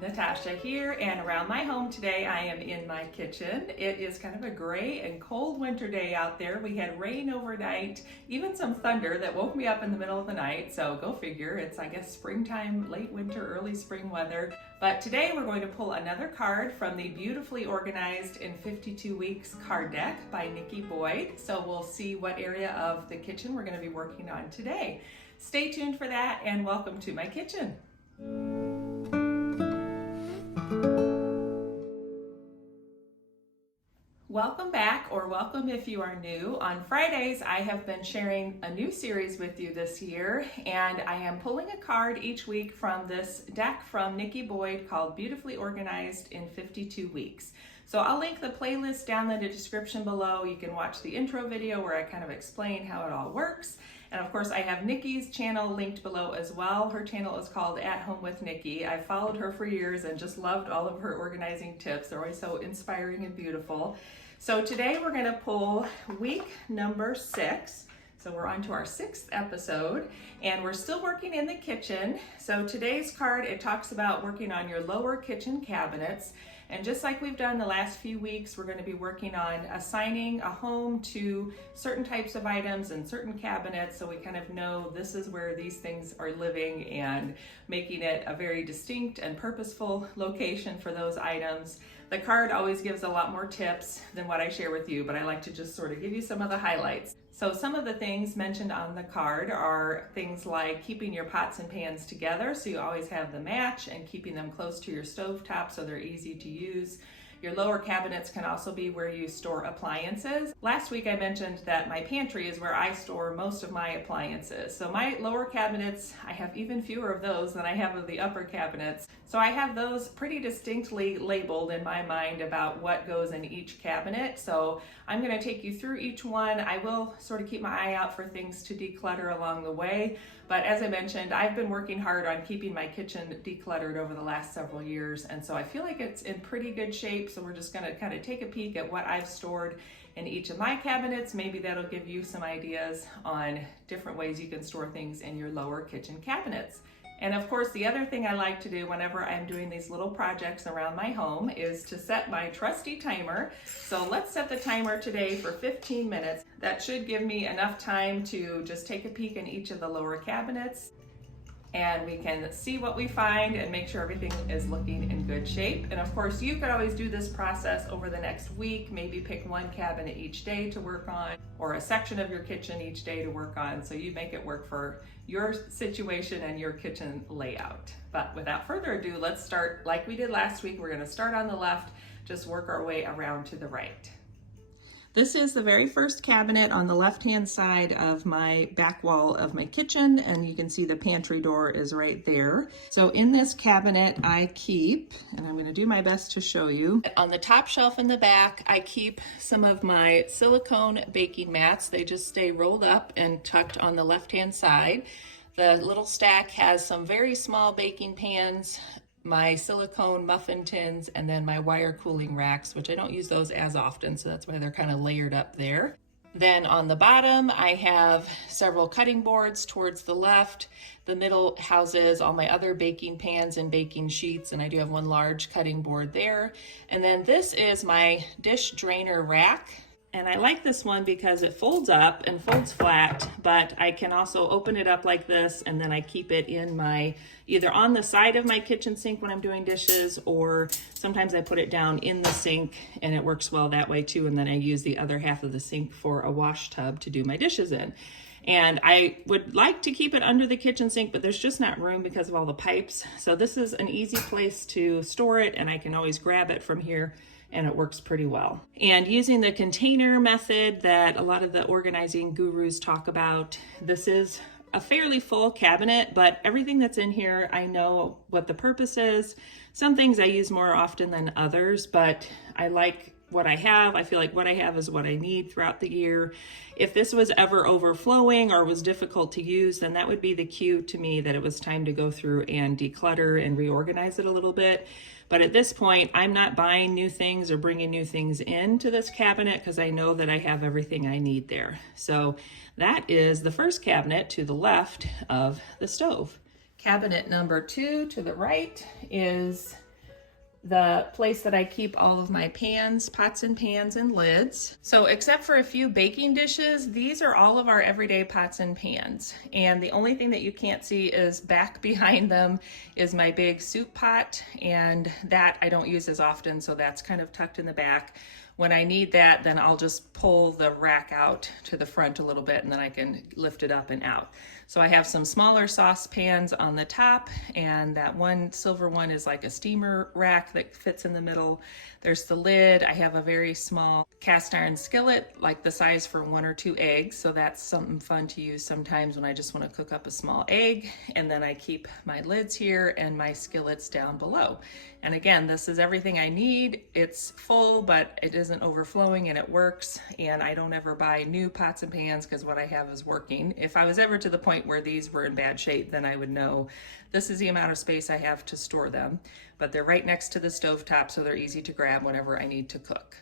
Natasha here, and around my home today I am in my kitchen. It is kind of a gray and cold winter day out there. We had rain overnight, even some thunder that woke me up in the middle of the night, so go figure. It's, I guess, springtime, late winter, early spring weather. But today we're going to pull another card from the Beautifully Organized in 52 Weeks card deck by Nikki Boyd. So we'll see what area of the kitchen we're going to be working on today. Stay tuned for that, and welcome to my kitchen. Welcome back, or welcome if you are new. On Fridays, I have been sharing a new series with you this year, and I am pulling a card each week from this deck from Nikki Boyd called Beautifully Organized in 52 Weeks. So I'll link the playlist down in the description below. You can watch the intro video where I kind of explain how it all works. And of course, I have Nikki's channel linked below as well. Her channel is called At Home with Nikki. I've followed her for years and just loved all of her organizing tips. They're always so inspiring and beautiful. So today we're going to pull week number 6. So we're on to our 6th episode, and we're still working in the kitchen. So today's card, it talks about working on your lower kitchen cabinets. And just like we've done the last few weeks, we're going to be working on assigning a home to certain types of items and certain cabinets, so we kind of know this is where these things are living and making it a very distinct and purposeful location for those items. The card always gives a lot more tips than what I share with you, but I like to just sort of give you some of the highlights. So some of the things mentioned on the card are things like keeping your pots and pans together so you always have the match, and keeping them close to your stovetop so they're easy to use. Your lower cabinets can also be where you store appliances. Last week I mentioned that my pantry is where I store most of my appliances. So my lower cabinets, I have even fewer of those than I have of the upper cabinets. So I have those pretty distinctly labeled in my mind about what goes in each cabinet. So I'm going to take you through each one. I will sort of keep my eye out for things to declutter along the way. But as I mentioned, I've been working hard on keeping my kitchen decluttered over the last several years, and so I feel like it's in pretty good shape. So we're just going to kind of take a peek at what I've stored in each of my cabinets. Maybe that'll give you some ideas on different ways you can store things in your lower kitchen cabinets. And of course, the other thing I like to do whenever I'm doing these little projects around my home is to set my trusty timer. So let's set the timer today for 15 minutes. That should give me enough time to just take a peek in each of the lower cabinets, and we can see what we find and make sure everything is looking in good shape. And of course, you could always do this process over the next week. Maybe pick one cabinet each day to work on, or a section of your kitchen each day to work on, so you make it work for your situation and your kitchen layout. But without further ado, let's start like we did last week. We're going to start on the left, just work our way around to the right. This is the very first cabinet on the left-hand side of my back wall of my kitchen, and you can see the pantry door is right there. So in this cabinet I keep, and I'm going to do my best to show you, on the top shelf in the back I keep some of my silicone baking mats. They just stay rolled up and tucked on the left-hand side. The little stack has some very small baking pans, my silicone muffin tins, and then my wire cooling racks, which I don't use those as often, so that's why they're kind of layered up there. Then on the bottom, I have several cutting boards towards the left. The middle houses all my other baking pans and baking sheets, and I do have one large cutting board there. And then this is my dish drainer rack. And I like this one because it folds up and folds flat, but I can also open it up like this, and then I keep it in my, either on the side of my kitchen sink when I'm doing dishes, or sometimes I put it down in the sink, and it works well that way too. And then I use the other half of the sink for a wash tub to do my dishes in. And I would like to keep it under the kitchen sink, but there's just not room because of all the pipes. So this is an easy place to store it, and I can always grab it from here, and it works pretty well. And using the container method that a lot of the organizing gurus talk about, this is a fairly full cabinet, but everything that's in here, I know what the purpose is. Some things I use more often than others, but I like what I have. I feel like what I have is what I need throughout the year. If this was ever overflowing or was difficult to use, then that would be the cue to me that it was time to go through and declutter and reorganize it a little bit. But at this point, I'm not buying new things or bringing new things into this cabinet because I know that I have everything I need there. So that is the first cabinet to the left of the stove. Cabinet number 2 to the right is the place that I keep all of my pans, pots and pans, and lids. So except for a few baking dishes, these are all of our everyday pots and pans. And the only thing that you can't see is back behind them is my big soup pot, and that I don't use as often, so that's kind of tucked in the back. When I need that, then I'll just pull the rack out to the front a little bit, and then I can lift it up and out. So I have some smaller saucepans on the top, and that one silver one is like a steamer rack that fits in the middle. There's the lid. I have a very small cast iron skillet, like the size for 1 or 2 eggs. So that's something fun to use sometimes when I just want to cook up a small egg. And then I keep my lids here and my skillets down below. And again, this is everything I need. It's full, but it isn't overflowing, and it works. And I don't ever buy new pots and pans because what I have is working. If I was ever to the point where these were in bad shape, then I would know this is the amount of space I have to store them. But they're right next to the stovetop, so they're easy to grab whenever I need to cook.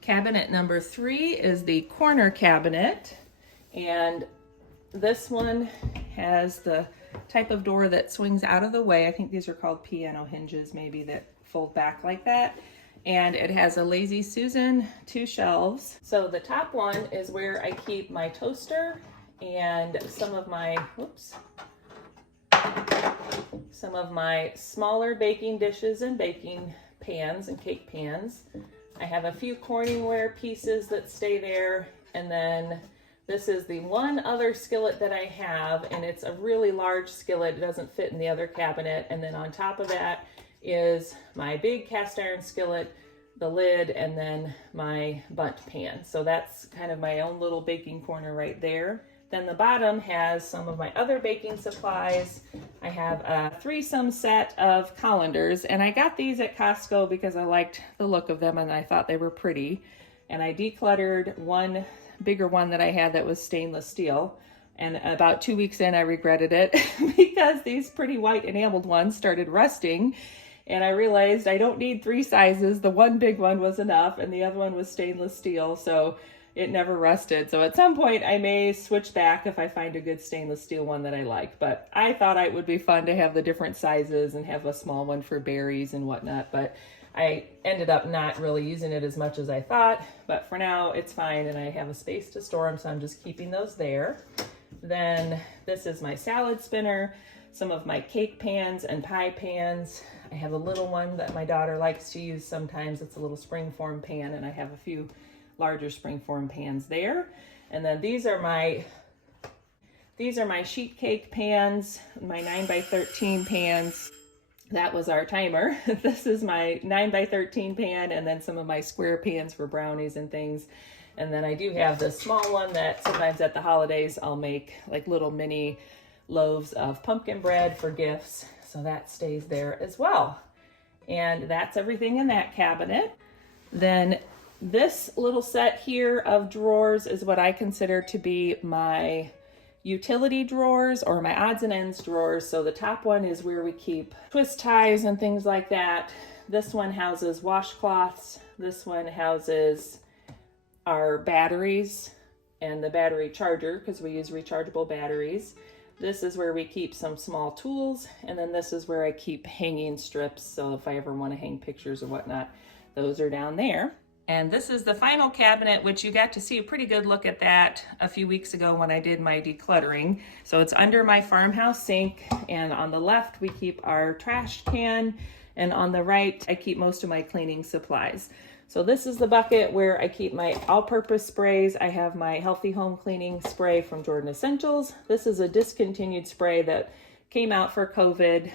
Cabinet number 3 is the corner cabinet. And this one has the type of door that swings out of the way. I think these are called piano hinges, maybe, that fold back like that. And it has a Lazy Susan 2 shelves. So the top one is where I keep my toaster and some of my smaller baking dishes and baking pans and cake pans. I have a few Corningware pieces that stay there, and then this is the one other skillet that I have, and it's a really large skillet. It doesn't fit in the other cabinet. And then on top of that is my big cast iron skillet, the lid, and then my bundt pan. So that's kind of my own little baking corner right there. Then the bottom has some of my other baking supplies. I have a 3-some set of colanders, and I got these at Costco because I liked the look of them and I thought they were pretty. And I decluttered one bigger one that I had that was stainless steel. And about 2 weeks in, I regretted it because these pretty white enameled ones started rusting. And I realized I don't need 3 sizes. The one big one was enough, and the other one was stainless steel, so it never rusted. So at some point I may switch back if I find a good stainless steel one that I like. But I thought it would be fun to have the different sizes and have a small one for berries and whatnot. But I ended up not really using it as much as I thought. But for now, it's fine, and I have a space to store them, so I'm just keeping those there. Then this is my salad spinner, some of my cake pans and pie pans. I have a little one that my daughter likes to use sometimes. It's a little springform pan, and I have a few larger springform pans there. And then these are my sheet cake pans, my 9x13 pans. That was our timer. This is my 9x13 pan, and then some of my square pans for brownies and things. And then I do have this small one that sometimes at the holidays I'll make like little mini loaves of pumpkin bread for gifts. So that stays there as well. And that's everything in that cabinet. Then this little set here of drawers is what I consider to be my utility drawers, or my odds and ends drawers. So the top one is where we keep twist ties and things like that. This one houses washcloths. This one houses our batteries and the battery charger, because we use rechargeable batteries. This is where we keep some small tools, and then this is where I keep hanging strips. So if I ever want to hang pictures or whatnot, those are down there. And this is the final cabinet, which you got to see a pretty good look at that a few weeks ago when I did my decluttering. So it's under my farmhouse sink, and on the left we keep our trash can, and on the right I keep most of my cleaning supplies. So this is the bucket where I keep my all-purpose sprays. I have my Healthy Home Cleaning spray from Jordan Essentials. This is a discontinued spray that came out for COVID,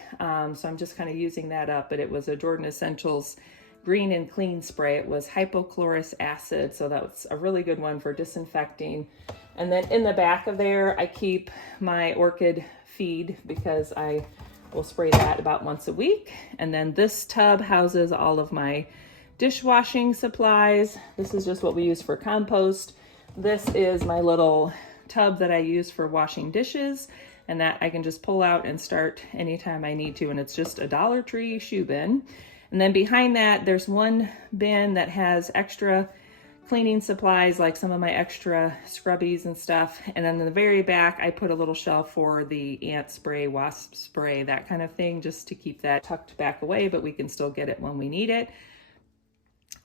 so I'm just kind of using that up, but it was a Jordan Essentials green and clean spray. It was hypochlorous acid, so that's a really good one for disinfecting. And then in the back of there, I keep my orchid feed because I will spray that about once a week. And then this tub houses all of my dishwashing supplies. This is just what we use for compost. This is my little tub that I use for washing dishes, and that I can just pull out and start anytime I need to. And it's just a Dollar Tree shoe bin. And then behind that, there's one bin that has extra cleaning supplies like some of my extra scrubbies and stuff. And then in the very back, I put a little shelf for the ant spray, wasp spray, that kind of thing, just to keep that tucked back away, but we can still get it when we need it.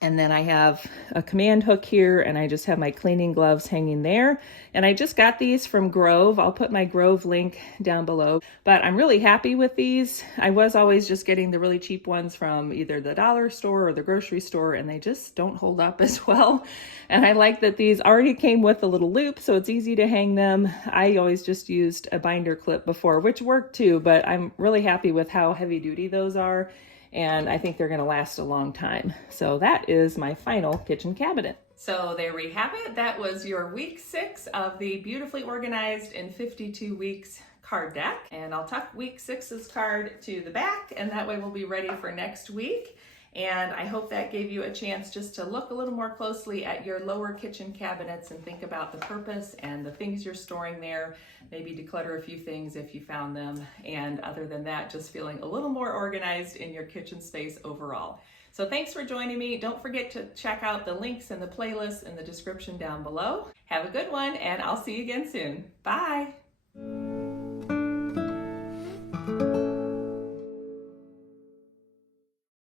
And then I have a command hook here, and I just have my cleaning gloves hanging there. And I just got these from Grove. I'll put my Grove link down below, but I'm really happy with these. I was always just getting the really cheap ones from either the dollar store or the grocery store, and they just don't hold up as well. And I like that these already came with a little loop, so it's easy to hang them. I always just used a binder clip before, which worked too, but I'm really happy with how heavy duty those are. And I think they're going to last a long time. So that is my final kitchen cabinet. So there we have it. That was your week 6 of the Beautifully Organized in 52 Weeks card deck. And I'll tuck week 6's card to the back, and that way we'll be ready for next week. And I hope that gave you a chance just to look a little more closely at your lower kitchen cabinets and think about the purpose and the things you're storing there. Maybe declutter a few things if you found them. And other than that, just feeling a little more organized in your kitchen space overall. So thanks for joining me. Don't forget to check out the links and the playlists in the description down below. Have a good one, and I'll see you again soon. Bye.